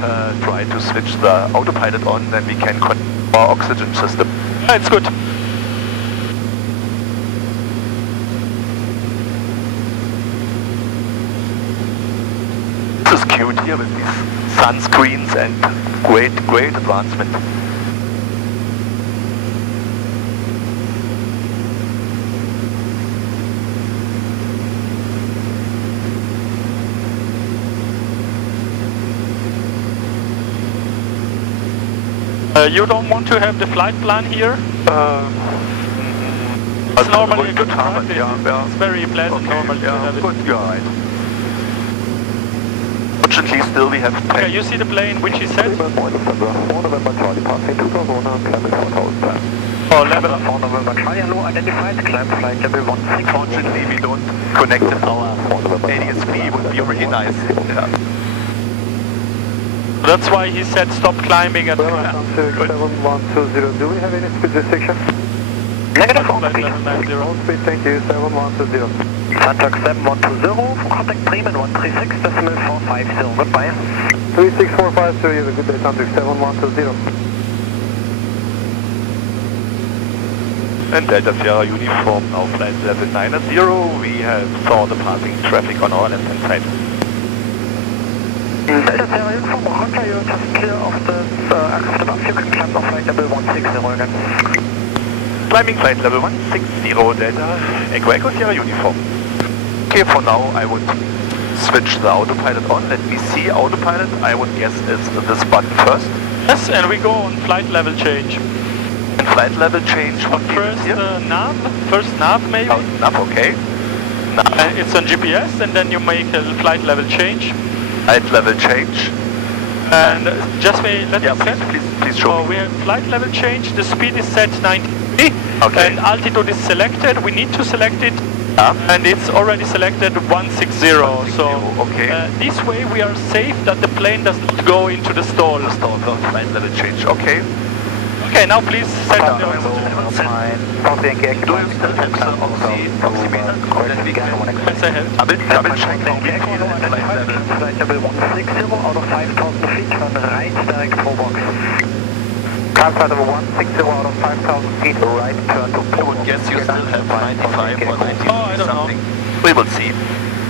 try to switch the autopilot on, then we can connect our oxygen system. Yeah, it's good. This is cute here with these sunscreens and great advancement. You don't want to have the flight plan here? It's normally a good practice. Yeah. It's very pleasant normally to have it. Good, you're right. Fortunately, still we have... Okay, you see the plane which is set? 4 November Charlie, passing 2001, climb at 4000 time. Oh, level. 4 November Charlie, hello, identified, climb flight level 16. Fortunately, we don't connect our ADS-B, would be really nice. Yeah. That's why he said stop climbing at... 7120, do we have any speed restriction? Negative on speed. On speed, thank you, 7120. Contact 7120, contact Bremen 136.450, goodbye. 36450, you have a good day, contact 7120. And Delta Sierra uniform, now flight level 9-0, we have saw the passing traffic on our left-hand side. Delta Sierra uniform, Roger, you're just clear of the aircraft above, you can climb on flight level 160 again. Climbing flight level 160, Delta Echo Sierra uniform. Okay, for now I would switch the autopilot on. Let me see autopilot. I would guess it's this button first. Yes, and we go on flight level change. And flight level change would be First here? nav, first nav maybe. Oh, nav, okay. Nav. It's on GPS and then you make a flight level change. Flight level change. And let me set. Please show So me. we have flight level change, the speed is set 90. Okay. And altitude is selected, we need to select it. And it's already selected 160. So okay. this way we are safe that the plane does not go into the stall. Flight level change, okay. Okay, now please set up the Do you still have the oximeter? Then we can Yes, I have. double check how we feel at flight level. Flight level 160 out of 5,000 feet, turn right, direct for box. Flight level 160 out of 5,000 feet, right, turn to I would guess you still have 95 or 90 Oh, I don't something. We will see.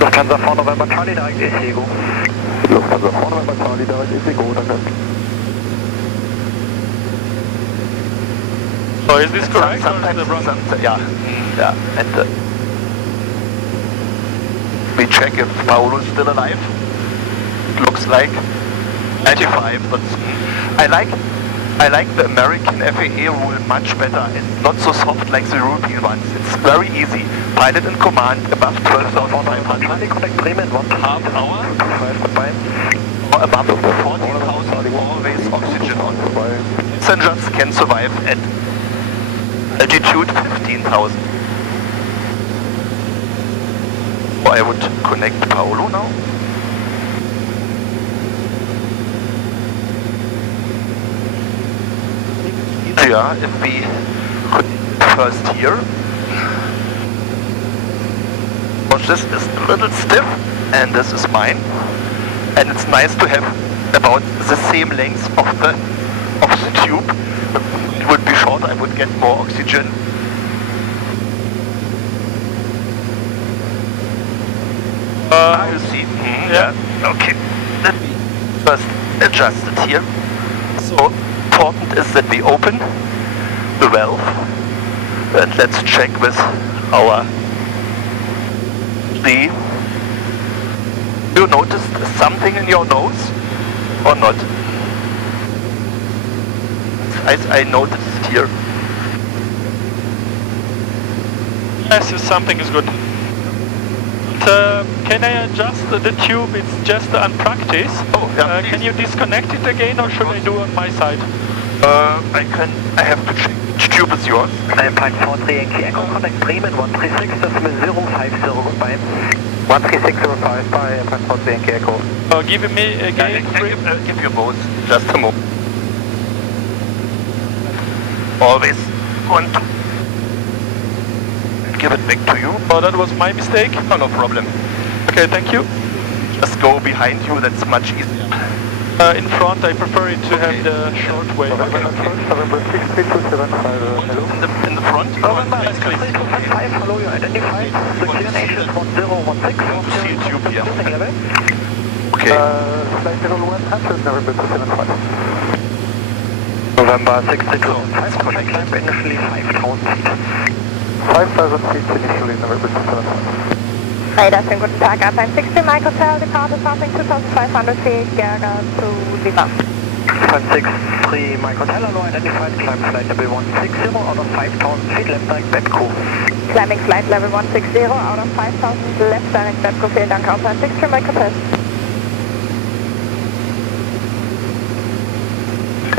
Lufthansa 4 November Charlie, direct ECU. Lufthansa 4 November Charlie, direct ECU, danke. So is this correct or is it wrong? Yeah. And we check if Paolo is still alive. Looks like 95, but I like the American FAA rule much better. It's not so soft like the European ones. It's very easy. Pilot in command above 12,500. Contact Bremen 1 half hour. goodbye. Or above 14,000, always oxygen on. Passengers can survive at altitude 15,000. So I would connect Paolo now. Yeah, if we could first here. Because this is a little stiff and this is mine. And it's nice to have about the same length of the tube. It would be short, I would get more oxygen. You see? Yeah. Okay. Let me first adjust it here. So important is that we open the valve and let's check with our the. You noticed something in your nose or not? I noticed it here. Yes, something is good. Can I adjust the tube? It's just unpractice. Oh, yeah. Can you disconnect it again or should I do on my side? I have to check. Which tube is yours? Flight 43 Yankee Echo, contact Bremen 136.050, goodbye. 13605 by Flight 43 Yankee Echo. Give me again. Give you both. Just a moment. Always want to give it back to you. Oh, that was my mistake. Oh, no problem. Okay, thank you. Just go behind you, that's much easier. In front, I prefer it to have the short wave. November 63275, hello. In the front? November Yes, please. 63275, hello, you identified. The QNH is 1016. See it, you, yeah. Cruising level. Okay. Flight level 100, November 275. November 63275, contact climb initially 5,000 feet. 5,000 feet initially, November 275. Radar, schönen guten Tag. Airplane 60, Mike Hotel, departed passing 2,500 feet, Gerga to Lima. 563 Mike Hotel, hello, identified, climb flight level 160 out of 5,000 feet, left direct Bedco. Climbing flight level 160 out of 5,000, left direct Bedco, vielen Dank, Airplane 60, Mike Hotel.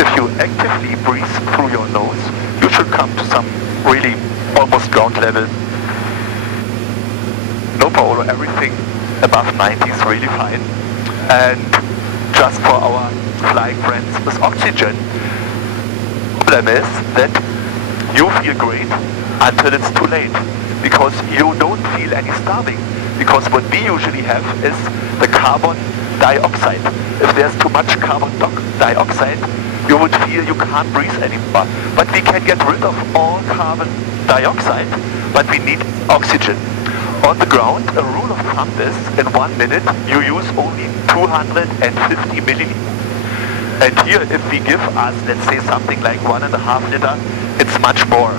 If you actively breathe through your nose, you should come to some really almost ground level. No Paolo, everything above 90 is really fine. And just for our flying friends with oxygen, the problem is that you feel great until it's too late, because you don't feel any starving, because what we usually have is the carbon dioxide. If there's too much carbon dioxide, you would feel you can't breathe anymore. But we can get rid of all carbon dioxide, but we need oxygen. On the ground, a rule of thumb is, in 1 minute, you use only 250 milliliters. And here, if we give us, let's say, something like 1.5 liter, it's much more.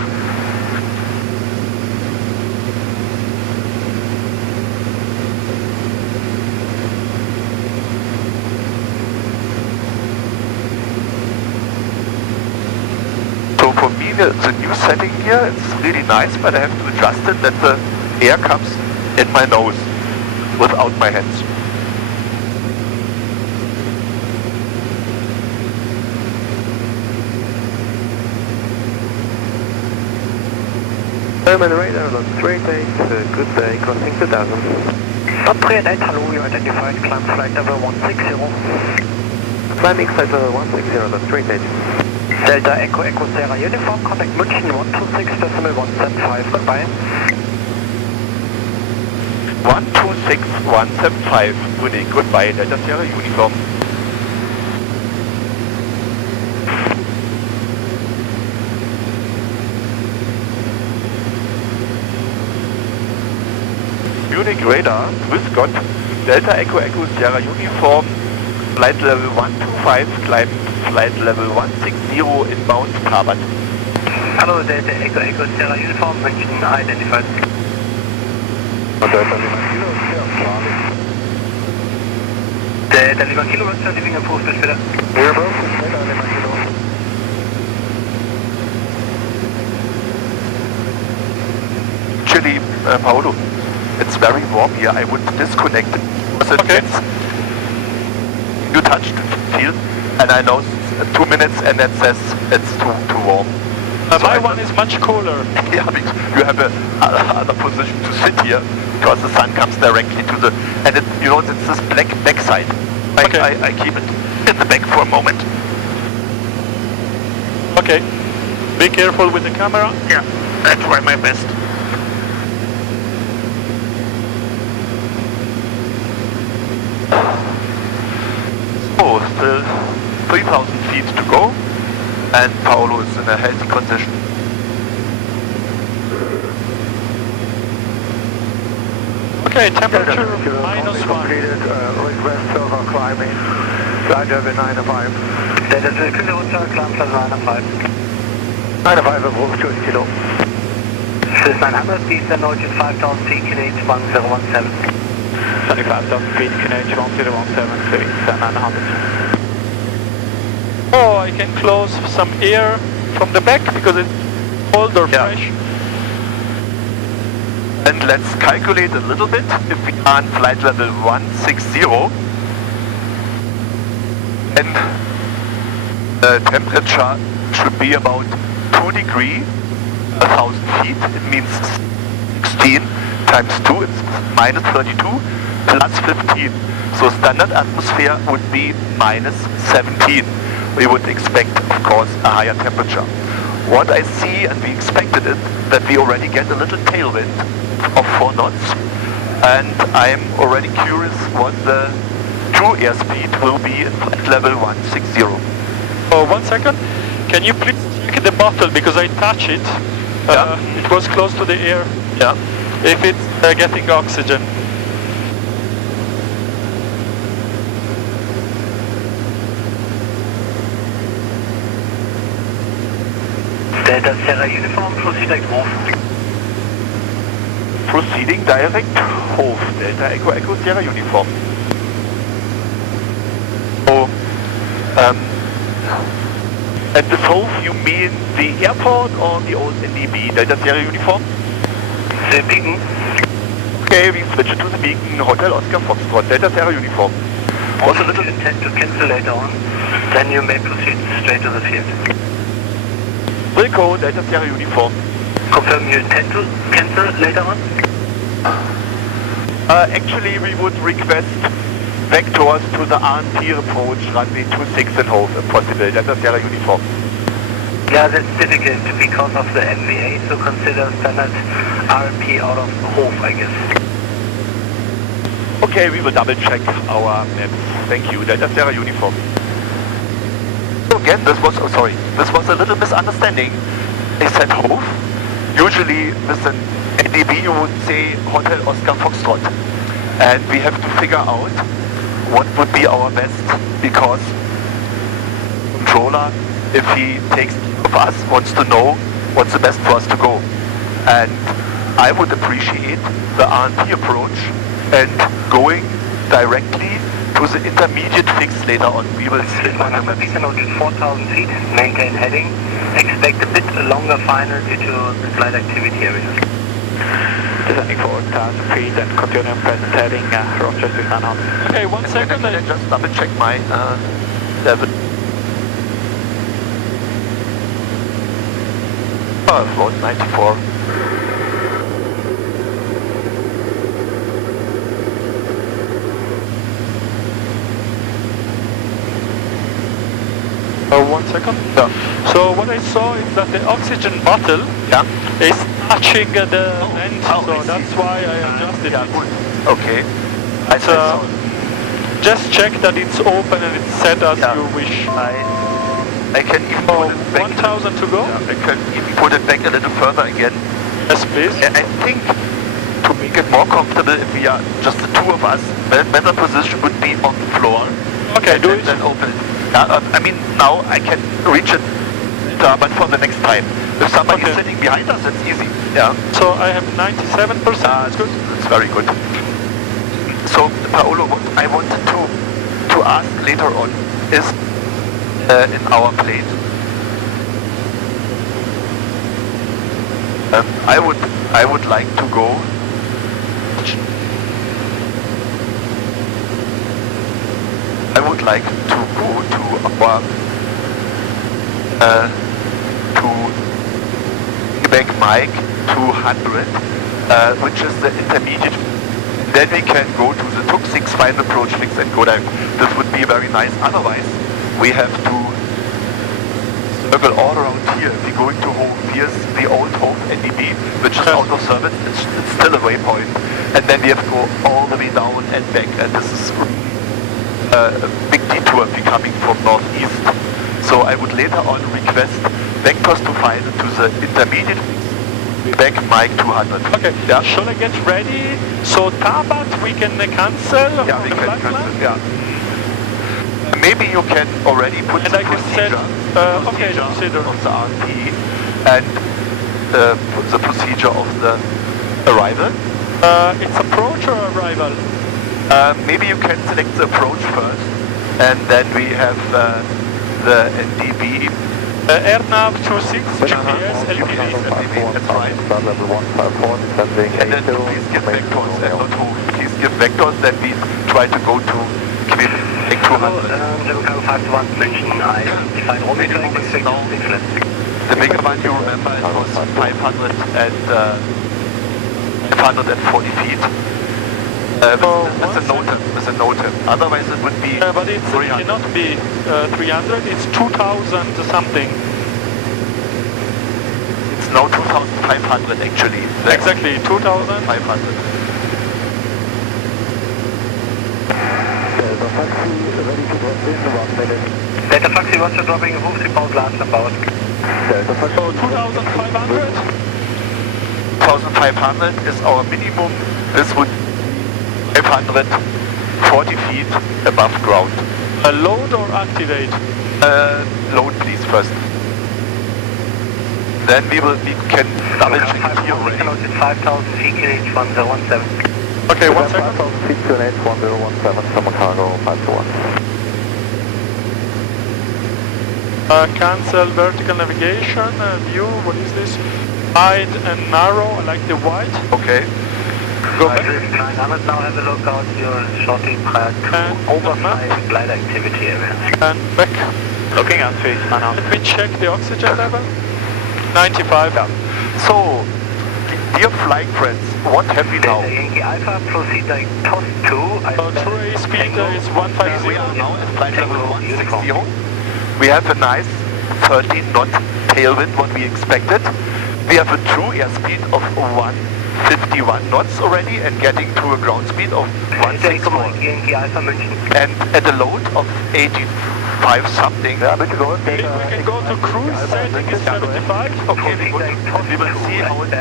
So for me, the new setting here, it's really nice, but I have to adjust it that the air comes in my nose without my hands. German radar on 38, good day, crossing 2000. On 38, hello, you identified, climb flight level 160. Climbing flight level 160, that's 38. Delta Echo Echo Sierra Uniform, contact München 126.175, goodbye. 126175, Munich, goodbye, Delta Sierra Uniform. Munich radar, Swiss Scott, Delta Echo Echo Sierra Uniform, flight level 125, climb flight level 160, inbound Starboard. Hello, Delta Echo Echo Sierra Uniform, München identified. Delta Lima Kilo, Delta Lima Kilo, what's leaving approved, bitte? we're both Delta Lima Kilo. Actually, Paolo, it's very warm here. I would disconnect it. Okay. You touched the field, and I know 2 minutes, and that says it's too warm. So My one is much cooler. Yeah, because you have a other position to sit here, because the sun comes directly to the, and it, you know, it's this back side. Okay. I keep it in the back for a moment. Okay. Be careful with the camera. Yeah, I try my best. So, still 3,000 feet to go, and Paolo is in a healthy condition. Okay, temperature -1. Completed, request silver climbing, flight level 905. Delta Kilo, climb flight 905. 905 approved, 2 kilo. Swiss 900, Eastern Ocean 5,000 feet, QNH 1017. 25,000 feet, QNH 1017, 900. Oh, I can close some air from the back because it's cold or Yeah. fresh. And let's calculate a little bit. If we are on flight level 160, then the temperature should be about 2 degrees, 1,000 feet. It means 16 times 2, it's minus 32 plus 15. So standard atmosphere would be minus 17. We would expect, of course, a higher temperature. What I see, and we expected it, that we already get a little tailwind of 4 knots, and I'm already curious what the true airspeed will be in flight level 160. Oh, 1 second. Can you please check the bottle because I touched it. Yeah. It was close to the air. Yeah. If it's getting oxygen. Delta Sierra Uniform, proceed direct Hof. Proceeding direct Hof, Delta Echo Echo Sierra Uniform. Oh, at this Hof you mean the airport or the old NDB, Delta Sierra Uniform? The beacon. Okay, we switch it to the beacon, Hotel Oscar Foxtrot, Delta Sierra Uniform. Also, if you intend to cancel later on, then you may proceed straight to the field. Wilco, Delta Sierra Uniform. Confirm you intend to cancel later on? Actually, we would request vectors to the RNP approach, runway 26 in Hof, if possible, Delta Sierra Uniform. Yeah, that's difficult because of the MVA, so consider standard RMP out of Hof, I guess. Okay, we will double check our maps. Thank you, Delta Sierra Uniform. So again, this was a little misunderstanding. They said Hof. Usually with an NDB you would say Hotel Oscar Foxtrot. And we have to figure out what would be our best, because controller, if he takes of us, wants to know what's the best for us to go. And I would appreciate the RNP approach and going directly to the intermediate fix later on. We will see. Beacon out at 4,000 feet, maintain heading. Expect a bit longer final due to the flight activity area. Descending 4,000 feet and continuing present heading, Rochester 900. Okay, 1 second. Can I just double check my level? Float 94. One second. Yeah. So what I saw is that the oxygen bottle is touching the vent, so that's why I adjusted it. Okay. So just check that it's open and it's set as you wish. I can even put it back. 1,000 to go? I can even put it back a little further again. Yes, please. I think to make it more comfortable, if we are just the two of us, a better position would be on the floor. Okay, do it. Then open it. I mean, now I can reach it, but for the next time. If somebody is sitting behind us, it's easy. Yeah. So I have 97%. That's good. It's very good. So, Paolo, what I wanted to ask later on is in our plane. I would like to go. I would like to go to our to Quebec Mike 200, which is the intermediate. Then we can go to the Tuk 6 final approach fix and go there. This would be very nice. Otherwise, we have to circle all around here. If we're going to Hof, here's the old Hof NDB, which is out of service. It's still a waypoint. And then we have to go all the way down and back. And this is a big detour if we're coming from northeast. So I would later on request vectors to find to the intermediate back Mike 200. Okay, shall I get ready? So Tabat we can cancel? Yeah, we can cancel, yeah. Maybe you can already put and the I can procedure, consider of the RP and the procedure of the arrival. It's approach or arrival? Maybe you can select the approach first, and then we have the NDB. AirNav 26, GPS, LPD. That's right. Level 154, descending And then please give vectors, and not Hof. Please give vectors, then we try to go to Quebec 200. Level 521 mention I define all the The bigger one, you remember, it was 500 and 540 feet. With a note. Otherwise it would be but it cannot be 300, it's 2,000 something. It's now 2,500 actually. Exactly, 2,500. taxi, ready to drop in 1 minute. Delta Taxi, Roger, dropping a roof report last about. Delta taxi. So 2,500. 1,500 is our minimum. This would 540 feet above ground. Load or activate? Load please first. Then we can double check here already. 5,000 feet, QH 1017. Okay, 1 second. 5,000 feet, QNH 1017, summer cargo 521. Cancel vertical navigation, view, what is this? Wide and narrow, I like the wide. Okay. Go back. 900, now have a look out, you're shortly prior to And oversized glider activity area. And back. Looking at 3,900. Let me check the oxygen level. 95. So, dear flying friends, what have we now? Delta Yankee Alpha, proceed direct TOS 2. True speed is 150. We are now at flight level 160. We have a nice 13 knot tailwind, what we expected. We have a true airspeed of 151 knots already and getting to a ground speed of 164. Yankee Alpha München. And at a load of 85 something. Ja, bitte go. We can go to cruise, setting is 75. Okay, we will see how it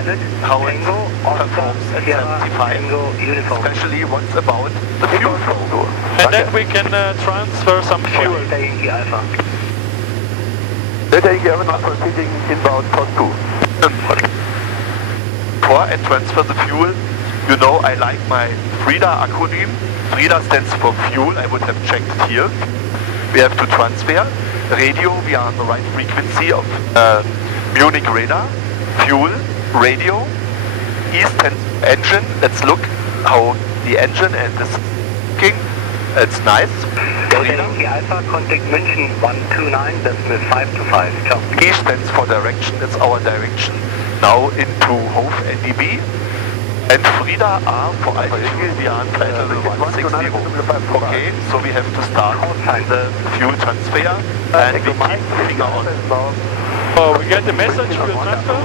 performs at 75. Especially what's about the fuel flow. And then we can transfer some fuel. Delta Yankee Alpha. Delta Yankee Alpha now proceeding inbound cost 2. Before I transfer the fuel, you know I like my FRIDA acronym. FRIDA stands for fuel, I would have checked here. We have to transfer. Radio, we are on the right frequency of Munich radar. Fuel, radio. East engine, let's look how the engine and this working. It's nice. Delta Yankee Alpha, contact München 129.525. Ciao. E stands for direction, it's our direction. Now into Hof NDB. And FRIDA R for altitude, we are on flight level 160. Okay, so we have to start the fuel transfer and we keep the finger on. Oh, we get the message, we'll transfer.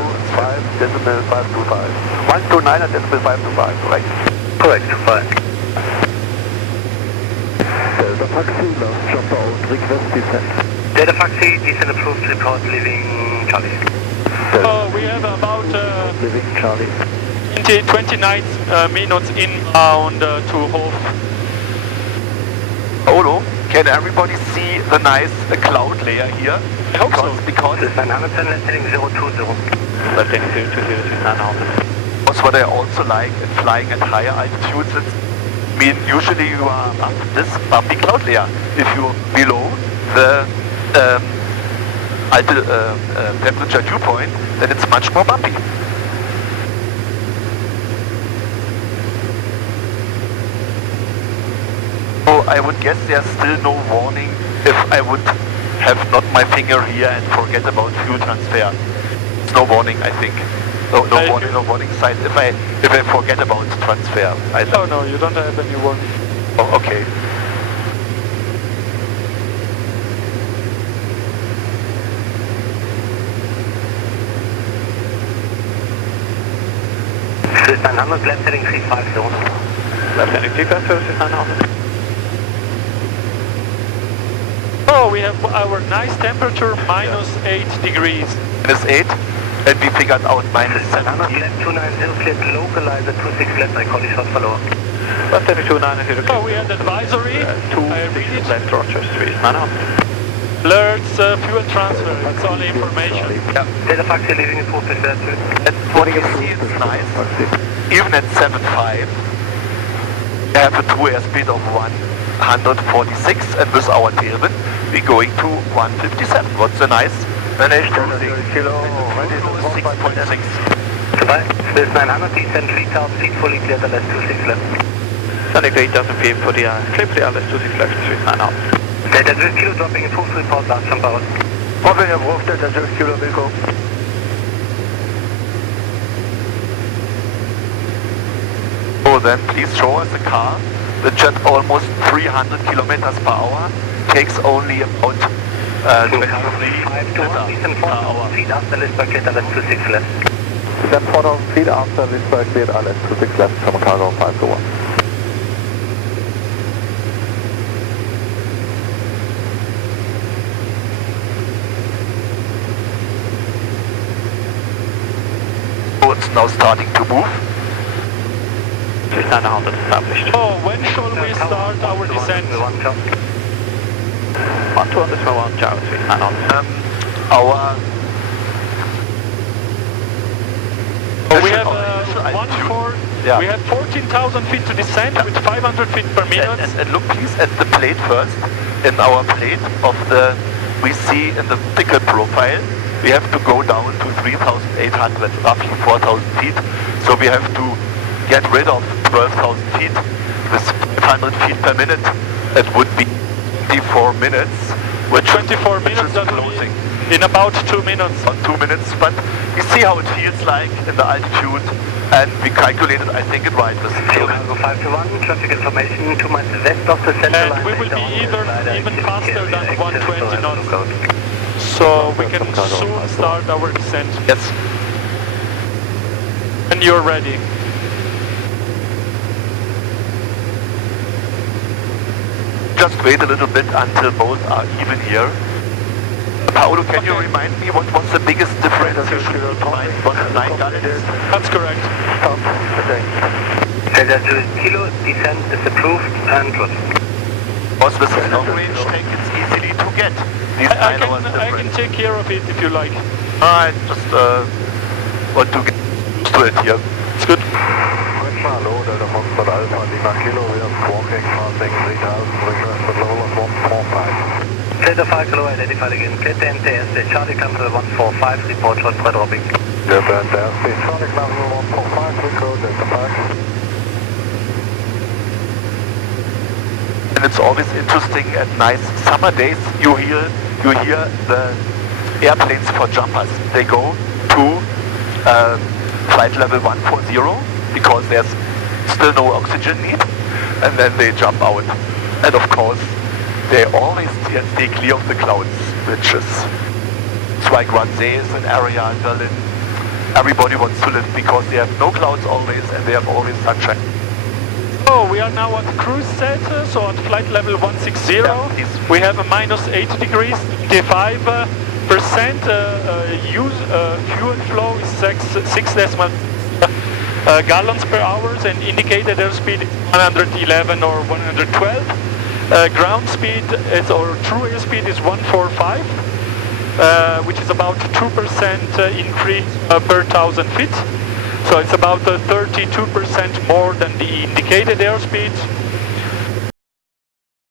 5.525. 129.525, right? Correct, correct. Delta Taxi, last jumper out, request descent. Delta Taxi, descent approved, report leaving Charlie. Oh, we have about Leaving Charlie. 29 minutes inbound to Hof. Olo, can everybody see the nice cloud layer here? I hope so. Because This is 910, let's heading 020. Let's heading 020, 900. that's what I also like in flying at higher altitudes. I mean, usually you are up this bumpy cloud layer. If you're below the temperature dew point, then it's much more bumpy. So I would guess there's still no warning if I would have not my finger here and forget about fuel transfer. There's no warning, I think. No warning, no warning sign if I forget about transfer. Oh no, you don't have any warning. Oh, okay. Swiss 900, left heading 350. Left heading 350, Swiss 900. Oh, we have our nice temperature, -8 degrees. -8, and we figured out -17. Left 290, clear to localizer 26 left, I call you shot follower. Left heading 290. Oh, we had advisory. I read it. Left Roger, 390. Alerts, fuel transfer, it's only information. Yeah. Delta Taxi leaving approved, return. And what you see is nice. Even at 7.5, we have a true airspeed of 146, and with our tailwind, we're going to 157. What's a nice managed cruising. Kilo, And the fuel flow is 6.6. Goodbye. Swiss 900, descend 3000 feet, fully cleared, LS 26 left. Sending 3000 feet for the clear for the LS 26 left, Swiss 900. Delta 0 kilo dropping approved, report last jump out. Dropping approved, Delta 0 kilo, Wilco. So then please show us the car. The jet almost 300 kilometers per hour takes only about 23 descend 4000 feet after Lisbon cleared, LS 26 left. Descend 4000 feet after Lisbon cleared, LS 26 left, summer cargo 521. so it's now starting to move. Swiss 900 established. Oh, when shall we start our descent? 12.1 Java, Swiss 900. Our We have Yeah. we have 14,000 feet to descend with 500 feet per minute. and look please at the plate first. In our plate of the, we see in the tickle profile, we have to go down to 3,800, roughly 4,000 feet. So we have to get rid of 12,000 feet with 500 feet per minute. It would be 24 minutes, which 24 which minutes, is that closing. in about 2 minutes. On 2 minutes, but you see how it feels like in the altitude, and we calculated, I think, it right with Chicago 521, traffic information 2 miles west of the center line. And we will be even faster than 120 knots. So we can soon start our descent. Yes. And you're ready. Just wait a little bit until both are even here. Paolo, can you remind me what was the biggest difference you should mind? Was it 9 gallons? That's correct. Stop. Delta 2 Kilo, descent is approved and good. Was with a long range tank, it's easily to get these I 9 hours can difference. take care of it if you like. I just want to get used to it here. It's good. Hello, Delta Foxtrot Alpha, Lima Kilo, we are squawking, passing 3,000, request at level of 145. Delta 5 Kilo, identified again. Delta NTS, Charlie Cancel 145, report short for dropping. Delta NTS, Charlie Cancel 145, record Delta 5. And it's always interesting at nice summer days, you hear the airplanes for jumpers. They go to flight level 140 because there's still no oxygen need, and then they jump out. And of course, they always stay clear of the clouds, which is, it's like Wannsee is an area in Berlin. Everybody wants to live because they have no clouds always and they have always sunshine. Oh, we are now at cruise set, so at flight level 160. Yeah, we have a minus 80 degrees, 55%. Fuel flow is 6 decimal gallons per hour, and indicated airspeed 111 or 112. Ground speed or true airspeed is 145, which is about 2% increase per 1,000 feet. So it's about 32% more than the indicated airspeed.